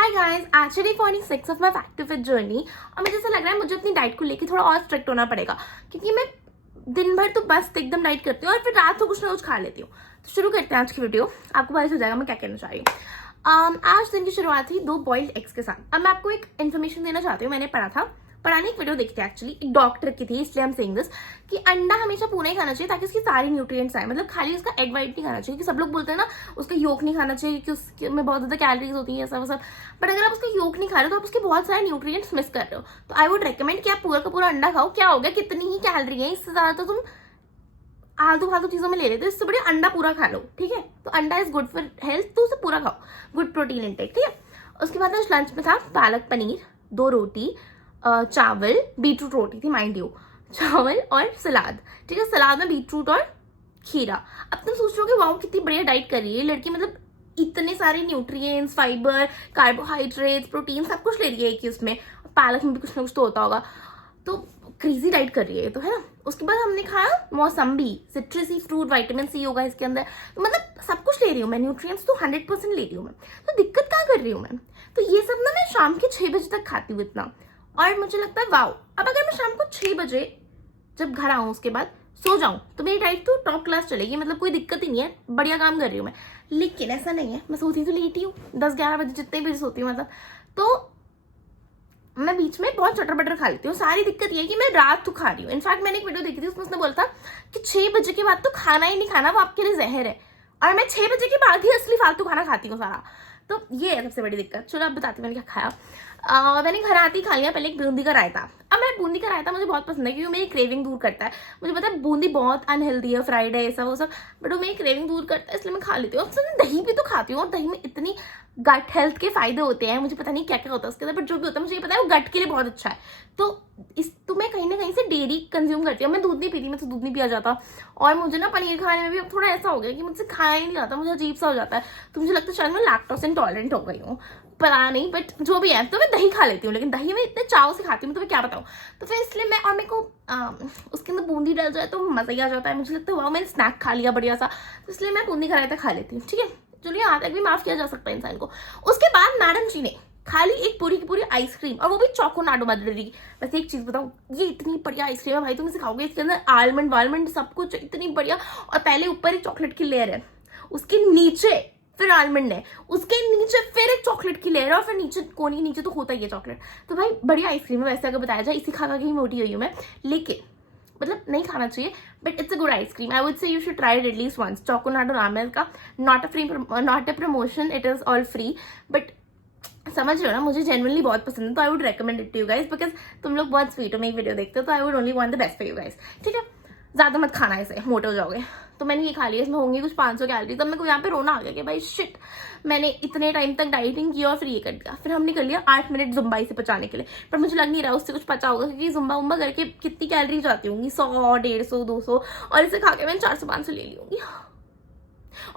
Hi guys, actually for 6 of my फैक्टिव fit journey और मुझे ऐसा लग रहा है मुझे अपनी डाइट को लेके थोड़ा और स्ट्रिक्ट होना पड़ेगा, क्योंकि मैं दिन भर तो बस एकदम डाइट करती हूँ और फिर रात को कुछ ना कुछ खा लेती हूँ। तो शुरू करते हैं आज की वीडियो, आपको पता चल जाएगा मैं क्या कहना चाह रही हूँ। आज दिन की शुरुआत थी 2 बॉइल्ड एग्स के साथ। अब मैं आपको एक इन्फॉर्मेशन देना चाहती हूँ। मैंने पढ़ाने एक वीडियो देखी थी, एक्चुअली एक डॉक्टर की थी, इसलिए हम सेइंग दिस कि अंडा हमेशा पूरा ही खाना चाहिए ताकि उसकी सारी न्यूट्रिएंट्स आए। मतलब खाली उसका एग वाइट नहीं खाना चाहिए, कि सब लोग बोलते हैं ना उसका योक नहीं खाना चाहिए कि उसमें बहुत ज्यादा कैलोरीज होती है, सब सब। बट अगर आप उसका योक नहीं खा रहे हो तो आप उसके बहुत सारे न्यूट्रिएंट्स मिस कर रहे हो। तो आई वुड रिकमेंड कि आप पूरा का पूरा अंडा खाओ। क्या हो गया, कितनी ही कैलोरी है, इससे ज्यादा तो तुम आलतू फालतू चीजों में ले लेते हो, इससे बढ़िया अंडा पूरा खा लो। ठीक है, तो अंडा इज गुड फॉर हेल्थ, तो उसे पूरा खाओ, गुड प्रोटीन इंटेक। ठीक है, उसके बाद आज लंच में था पालक पनीर, 2 रोटी, चावल, बीटरूट रोटी थी माइंड यू, चावल और सलाद। ठीक है, सलाद में बीटरूट और खीरा। अब तुम सोच रहे हो कि वाओ कितनी बढ़िया डाइट कर रही है लड़की, मतलब इतने सारे न्यूट्रिएंट्स, फाइबर, कार्बोहाइड्रेट्स, प्रोटीन सब कुछ ले रही है कि उसमें पालक में भी कुछ ना कुछ तो होता होगा। तो क्रेजी डाइट कर रही है, तो है ना। उसके बाद हमने खाया मौसम्बी, सिट्रसी फ्रूट, विटामिन सी होगा इसके अंदर। तो मतलब सब कुछ ले रही हूँ मैं, न्यूट्रिएंट्स तो 100% ले रही हूँ मैं। तो दिक्कत क्या कर रही हूँ मैं, तो ये सब ना मैं शाम के 6 बजे तक खाती हूँ इतना। और मुझे लगता है वाओ, अब अगर मैं शाम को 6 बजे जब घर आऊँ उसके बाद सो जाऊं तो मेरी डाइट तो टॉप क्लास चलेगी, मतलब कोई दिक्कत ही नहीं है, बढ़िया काम कर रही हूँ मैं। लेकिन ऐसा नहीं है, मैं सोती तो लेट ही हूँ, 10-11 बजे जितने बजे सोती हूँ मतलब। तो मैं बीच में बहुत चटर बटर खा लेती हूँ। सारी दिक्कत ये है कि मैं रात को खा रही हूँ। इनफैक्ट मैंने एक वीडियो देखी थी, उसमें उसने बोला था कि 6 बजे के बाद तो खाना ही नहीं खाना, वो आपके लिए जहर है। और मैं 6 बजे के बाद ही असली फालतू खाना खाती हूँ सारा। तो ये है सबसे बड़ी दिक्कत। चलो अब बताती हूँ मैंने क्या खाया। मैंने घर आती खा लिया पहले एक बूंदी का रायता। अब मैं बूंदी का रायता मुझे बहुत पसंद है क्योंकि मेरी क्रेविंग दूर करता है। मुझे पता है बूंदी बहुत अनहेल्दी है, फ्राइड है, ऐसा वो सब, बट वो मेरी क्रेविंग दूर करता है, इसलिए मैं खा लेती हूँ। और दही भी तो खाती हूँ, और दही में इतनी गट हेल्थ के फायदे होते हैं, मुझे पता नहीं क्या क्या होता है उसके अंदर, बट जो भी होता है मुझे ये पता है वो गट के लिए बहुत अच्छा है। तो मैं कहीं ना कहीं से डेयरी कंज्यूम करती हूँ। मैं दूध नहीं पीती, मैं तो दूध नहीं पिया जाता। और मुझे ना पनीर खाने में भी अब थोड़ा ऐसा हो गया कि मुझसे खाया ही नहीं जाता, मुझे अजीब सा हो जाता है। तो मुझे लगता है शायद मैं लैक्टोज इंटॉलरेंट हो गई हूँ, पता नहीं, बट जो भी है। तो मैं दही खा लेती हूँ, लेकिन दही में इतने चाव से खाती हूँ तो मैं क्या बताऊँ। तो फिर इसलिए मैं, और मेरे को उसके अंदर बूंदी डल जाए तो मजा ही आ जाता है। मुझे लगता है वाह मैंने स्नैक खा लिया बढ़िया सा, तो इसलिए मैं बूंदी का रायता खा लेती हूँ। ठीक है, चलिए यहाँ तक भी माफ किया जा सकता है इंसान को। उसके बाद मैडम जी ने खाली एक पूरी की पूरी आइसक्रीम, और वो भी चोकोनाडो मदरी की। वैसे एक चीज बताऊँ, ये इतनी बढ़िया आइसक्रीम है भाई, तुम इसे खाओगे, इसके अंदर आलमंड वालमंड सब कुछ इतनी बढ़िया। और पहले ऊपर एक चॉकलेट की लेयर है, उसके नीचे फिर आलमंड है, उसके नीचे फिर एक चॉकलेट की लेयर है, और फिर नीचे कोनी नीचे तो होता ही है चॉकलेट। तो भाई बढ़िया आइसक्रीम है। वैसे अगर बताया जाए इसी खा खा के ही मोटी हुई हूँ मैं, लेकिन मतलब नहीं खाना चाहिए, but it's a good ice cream. I would say you should try it at least once. Choconado नाम है इसका, not a promotion, it is all free, but समझ रहे हो ना, मुझे जेन्युइनली बहुत पसंद है। तो I would recommend it to you guys, because तुम लोग बहुत स्वीट हो, मेरी वीडियो देखते हो, तो I would only want the best for you guys. ठीक है, ज्यादा मत खाना इसे, मोटे हो जाओगे। तो मैंने ये खा लिया, इसमें होंगी कुछ 500 कैलोरी। तब मेरे को यहाँ पे रोना आ गया कि भाई शिट, मैंने इतने टाइम तक डाइटिंग की और फिर ये कर दिया। फिर हमने कर लिया 8 मिनट जुम्बा इसे पचाने के लिए, पर मुझे लग नहीं रहा उससे कुछ पचा होगा, क्योंकि जुम्बा उम्बा करके कितनी कैलोरी जाती होंगी, 100, 150, 200, और इसे खा के मैंने 400-500 ले ली होंगी।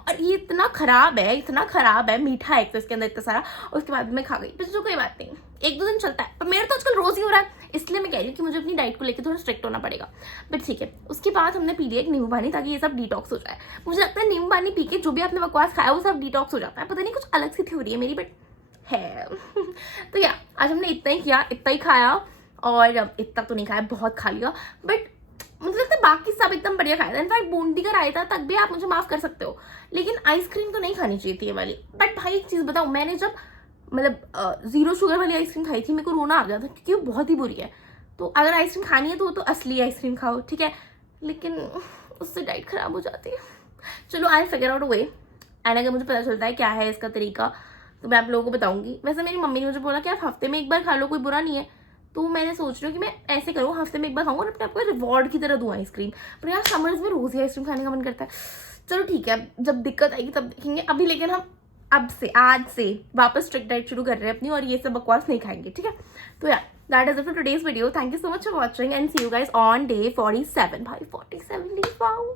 और ये इतना खराब है, मीठा है इसके अंदर इतना सारा। और उसके बाद मैं खा गई, पर जो कोई बात नहीं, 1-2 दिन चलता है, पर मेरा तो आजकल रोज ही हो रहा है, इसलिए मैं कह रही हूँ कि मुझे अपनी डाइट को लेकर थोड़ा स्ट्रिक्ट होना पड़ेगा। बट ठीक है, उसके बाद हमने पी लिया एक नींबू पानी, ताकि ये सब डिटॉक्स हो जाए। मुझे लगता है नींबू पानी पी के जो भी आपने बकवास खाया वो सब डिटॉक्स हो जाता है, पता नहीं कुछ अलग सी थ्योरी है मेरी, बट है। तो या आज हमने इतना ही किया, इतना ही खाया, और इतना तो नहीं खाया, बहुत खा लिया, बट मुझे लगता है बाकी सब एकदम बढ़िया खाया था। इनफैक्ट बूंदी का रायता तक भी आप मुझे माफ कर सकते हो, लेकिन आइसक्रीम तो नहीं खानी चाहिए थी ये वाली। बट भाई एक चीज बताऊं, मैंने जब मतलब 0 शुगर वाली आइसक्रीम खाई थी, मेरे को रोना आ गया था, क्योंकि वो बहुत ही बुरी है। तो अगर आइसक्रीम खानी है तो वो तो असली आइसक्रीम खाओ, ठीक है, लेकिन उससे डाइट खराब हो जाती है। चलो I figure out a way, and अगर मुझे पता चलता है क्या है इसका तरीका तो मैं आप लोगों को बताऊंगी। वैसे मेरी मम्मी ने मुझे बोला कि आप हफ्ते में एक बार खा लो, कोई बुरा नहीं है। तो मैंने सोच रही हूँ कि मैं ऐसे करूँ, हफ्ते में एक बार खाऊंगा और अपने आपको रिवॉर्ड की तरह दूँ आइसक्रीम। पर यार समर्स में रोज ही आइसक्रीम खाने का मन करता है। चलो ठीक है, जब दिक्कत आएगी तब देखेंगे। अभी लेकिन हम आज से वापस स्ट्रिक्ट डाइट शुरू कर रहे हैं अपनी, और ये सब बकवास नहीं खाएंगे, ठीक है। तो यार that is it for today's video. Thank you so much for watching, and see you guys on day 47। भाई 47 वाओ।